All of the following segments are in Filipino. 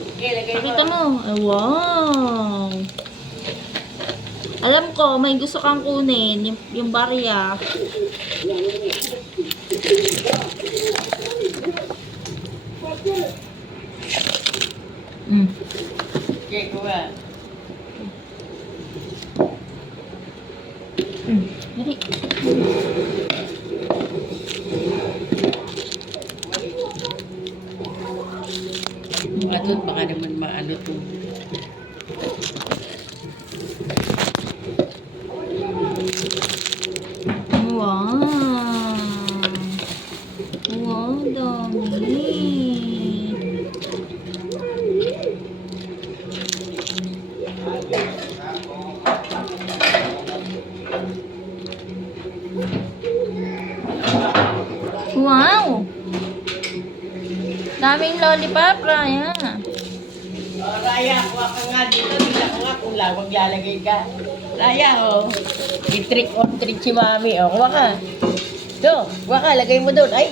Okay, lagay mo. Pakita mo. Ay, wow. Alam ko, may gusto kang kunin. Yung barya. Okay, kuha. Dali. Ano, baka naman maano to. Wow. Wow, dami. Wow. Daming lollipop, Raya. Oh, Raya, kuha ka nga dito. Tingnan ko nga kung lawag lalagay ka. Raya, oh. I-trick or treat si Mami, oh. Kuha ka. Do, kuha ka. Lagay mo doon. Ay,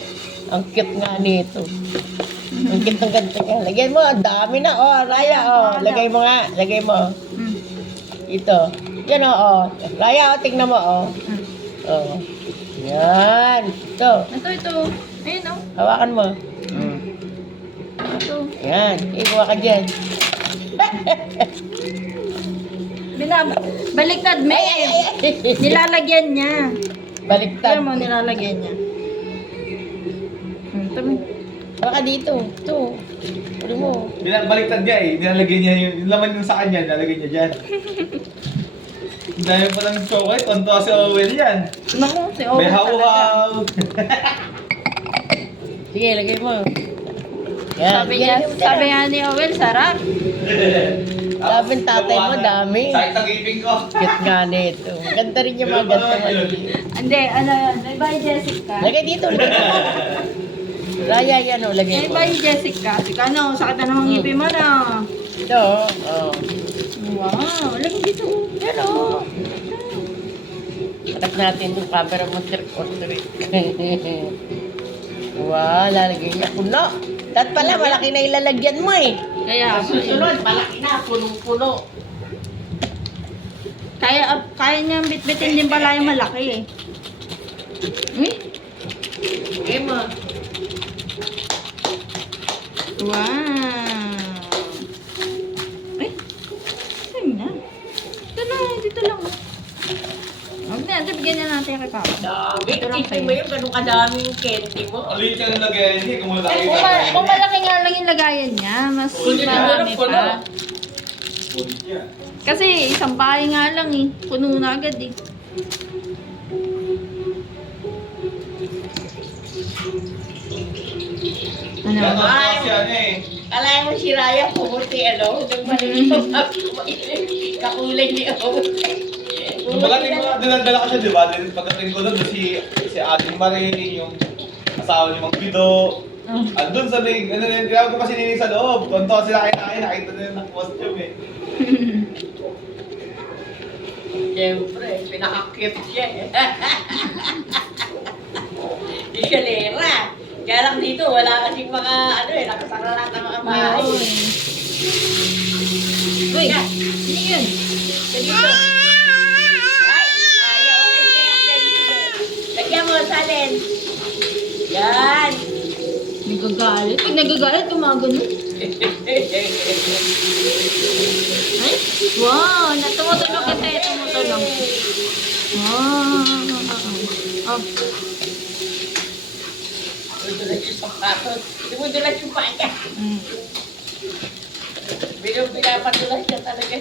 ang cute nga nito. Ang cute ng ganito ka. Lagyan mo, ang dami na, oh. Raya, oh. Lagay mo nga. Lagay mo. Ito. Yan, oh. Raya, oh. Tingnan mo, oh. Oh. Yan. Ito. Ito. Ayun, oh. Hawakan mo. Ito. Yan. Ikuha ka dyan. Baliktad, may. Nilalagyan niya. Baliktad. Alam mo, nilalagyan niya. Tabi. Baka dito. Ito. Ano mo? Baliktad niya eh. Nilalagay niya yung laman yung sa kanya, nilalagay niya dyan. Ang dami pa ng chocolate. Tonto si Owen yan. Naku, si Owen May talaga. haw-haw. Sige, lagay mo. Yan. Sabi nga ni Owen, sarap. Sabi ng tatay mo, dami. Sakit ang ipin ko. Cute nga nito. Ganda rin yung mga gantong ano. Hindi, ano yun. May by Jessica. Lagay dito. Lagay dito. Raya, yan o. Lagay May mo. by Jessica. Sika, ano, sakit na namang ngipin mo na. Ito. Oh. Wow, alam mo dito. Yan o. Patap natin itong camera mo. Trick or treat. Wow, lalagay niya. Puno. Dapat pala, malaki na ilalagyan mo eh. Kaya, Susunod, malaki na. Punong-puno. kaya niyang bitbitin din pala yung malaki eh. Lagay mo. Wow. Ay, ayun na. Ito na, dito lang. Huwag na, bigyan na natin kay Papa. Dami. Ito lang Isipin sa'yo. mo yung ganun kadaming candy mo. Ulit yung lagay niya. Kung malaki Kung malaki nga lang yung lagayan niya, mas marami pa. Ulit niya. Kasi isang bahay nga lang eh. Puno na agad eh. Ano? Yan ang kasi ano eh. Kalahin mo si Raya, pumuti, ano? Nung maliit kakulay ni Owen. Kumbaga, dinadala ka siya, di ba? Pagdating ko doon, si Aling Marie, yung asawa ni Mang Pido. Andun sa may, ano yun, kaya ko pa sininig sa loob. Tonto sila kinain, nakita nila ng costume eh. Siyempre, pinaka-cute siya eh. Di siya lera. Kaya lang dito, wala kasing mga, ano eh, nakasara lahat ng mga bahay. Uy, hindi yun. Dito. Ay, ayaw. Okay, lagyan mo, salin. Yan. Nagagalit. Pag nagagalit, gumagano. Ay, wow, natumutunog kasi. Tumutunog. Wow. Oh. Dudulas yung sapatos. Dumudulas yung panya. Pinapatulas siya talaga.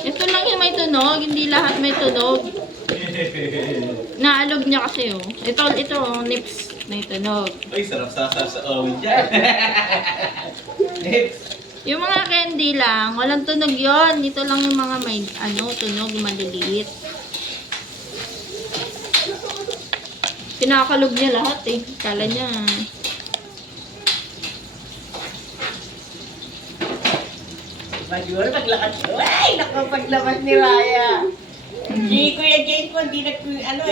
Ito lang yung may tunog, hindi lahat may tunog. Naalog niya kasi oh. Ito nips may tunog. Ay, sarap sa Owen dyan. Next. Yung mga candy lang, walang tunog yon. Ito lang yung mga may tunog, maliliit. Pinakalog niya lahat eh. Kala niya. Major, paglakad siya. Ay, nakapaglabas ni Raya. Si Kuya Jane ko, hindi Hello,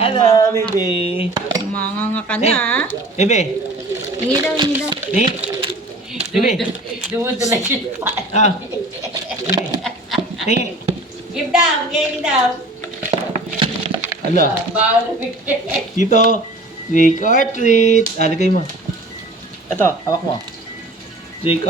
Ano, baby? mga Mga ka na, ah. Bebe. Hingi daw, hingi daw. Bebe. Dumudulas yun pa. Ah. Bebe. Tingin. Give down, give down. Ala. Bawal na bigyan. Dito. Trick or treat. Ah, lagay mo. Ito, hawak mo. Trick or